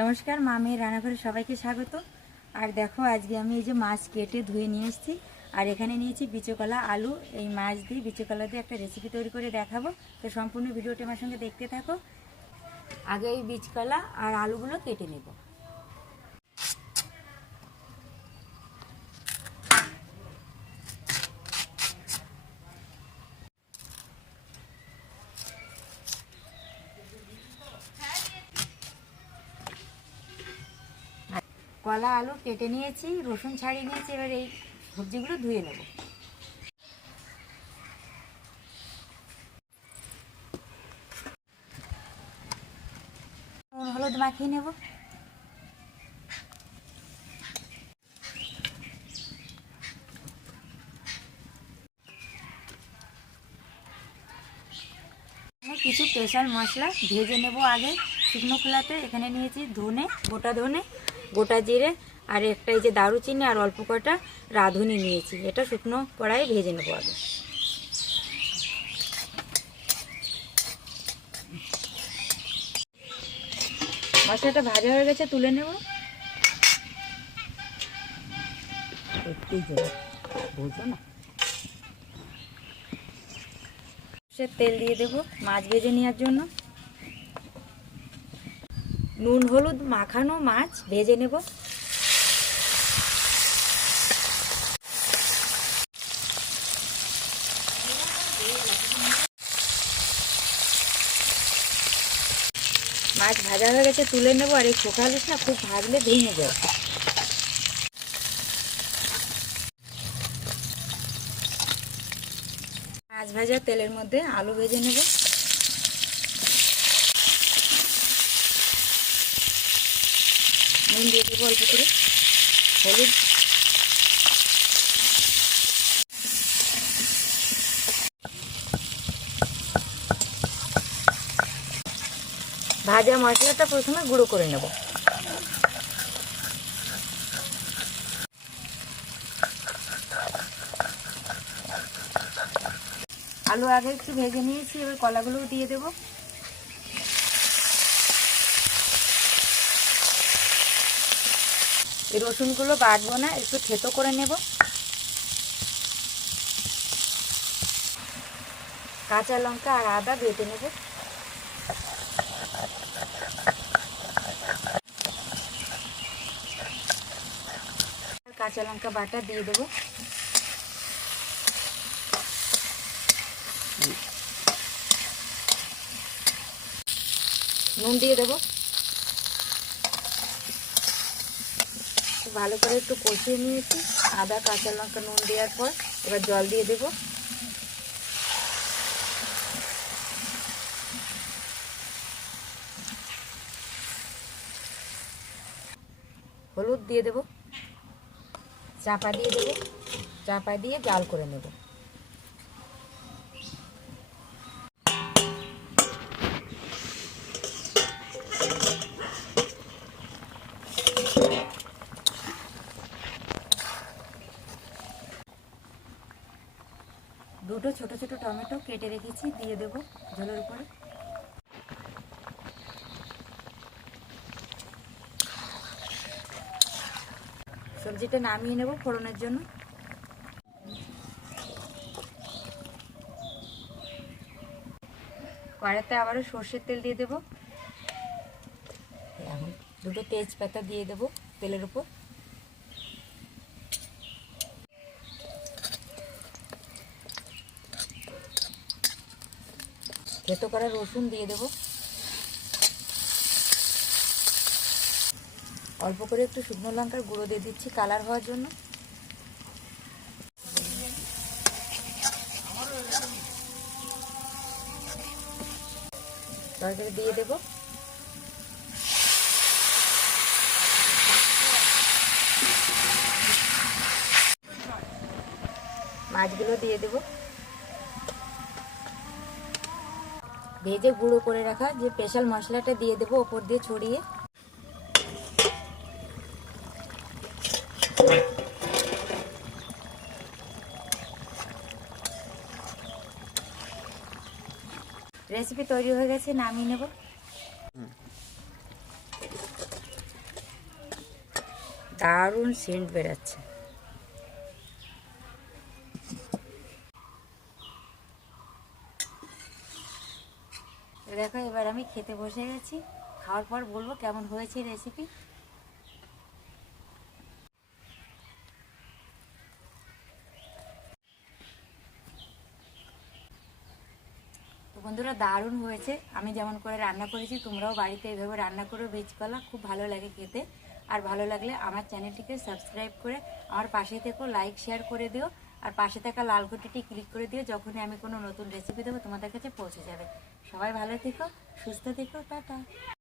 নমস্কার, মা মেয়ের রান্নাঘরে সবাইকে স্বাগত। আর দেখো, আজকে আমি এই যে মাছ কেটে ধুয়ে নিয়ে এসেছি। আর এখানে নিয়েছি বিচকলা আলু। এই মাছ দিয়ে বিচকলা দিয়ে একটা রেসিপি তৈরি করে দেখাবো। তো সম্পূর্ণ ভিডিওটি আমার সঙ্গে দেখতে থাকো। আগে এই বীজকলা আর আলুগুলো কেটে নেব। কলা, আলু কেটে নিয়েছি, রসুন ছাড়িয়ে নিয়েছি, এবার এই সবজিগুলো ধুয়ে নেব। হলুদ মাখিয়ে নেব। কিছু স্পেশাল মশলা ভেজে নেব আগে। শুকনো খোলাতে এখানে নিয়েছি ধনে, গোটা ধনে। গোটা জিরে আর একটা এই যে দারুচিনি আর অল্প কটা রাঁধুনি নিয়েছি। এটা শুকনো কড়াই ভেজে নেব আগে। মশলাটা ভাজা হয়ে গেছে, তুলে নেব। তেল দিয়ে দেবো মাছ ভেজে নেওয়ার জন্য। নুন, হলুদ, মাখানো মাছ ভেজে নেব। মাছ ভাজা হয়ে গেছে, তুলে নেব আর এই খোকা না খুব ভাজলে ভেঙে যায়। মাছ ভাজা তেলের মধ্যে আলু ভেজে নেব। নুন দিয়ে দেবো অল্প করে। হলুদ। ভাজা মশলাটা প্রথমে গুঁড়ো করে নেব। আলু আগে একটু ভেজে নিয়েছি, এবার কলাগুলোও দিয়ে দেবো। এই রসুনগুলো বাটবো না, একটু থেতো করে নেব। কাঁচা লঙ্কা আর আদা বেটে নেব। কাঁচা লঙ্কা বাটা দিয়ে দেবো। নুন দিয়ে দেবো। ভালো করে একটু কষিয়ে নিয়েছি। আদা, কাঁচা লঙ্কা, নুন দেওয়ার পর এবার জল দিয়ে দেব। হলুদ দিয়ে দেব। চাপা দিয়ে দেব। চাপা দিয়ে জাল করে নেব। দুটো ছোট ছোট টমেটো কেটে রেখেছি, দিয়ে দেবো ঝোলের উপরে। সবজিটা নামিয়ে নেব ফোড়নের জন্য। কড়াতে আবারও সর্ষের তেল দিয়ে দেবো। দুটো তেজপাতা দিয়ে দেবো তেলের উপর। থেতো করা রসুন দিয়ে দেবো। অল্প করে একটু শুকনো লঙ্কার গুঁড়ো দিয়ে দিচ্ছি কালার হওয়ার জন্য। তরকারি দিয়ে দেবো। মাছগুলো দিয়ে দেবো। ভেজে গুঁড়ো করে রাখা যে স্পেশাল মশলাটা দিয়ে দেবো ওপর দিয়ে ছড়িয়ে। রেসিপি তৈরি হয়ে গেছে, নামিয়ে নেব। দারুণ সেন্ট বেরাচ্ছে দেখো, এবার আমি খেতে বসে গেছি। খাওয়ার পর বলব কেমন হয়েছে রেসিপি বন্ধুরা, দারুণ হয়েছে। আমি যেমন করে রান্না করেছি, তোমরাও বাড়িতে এভাবে রান্না করো কলা। খুব ভালো লাগে খেতে। আর ভালো লাগলে আমার চ্যানেলটিকে সাবস্ক্রাইব করে আমার পাশে থেকেও লাইক শেয়ার করে দিও। আর পাশে থাকা লাল ঘটিটি ক্লিক করে দিও, যখনই আমি কোনো নতুন রেসিপি দেবো তোমাদের কাছে পৌঁছে যাবে। সবাই ভালো থেকো, সুস্থ থেকো, টাটা।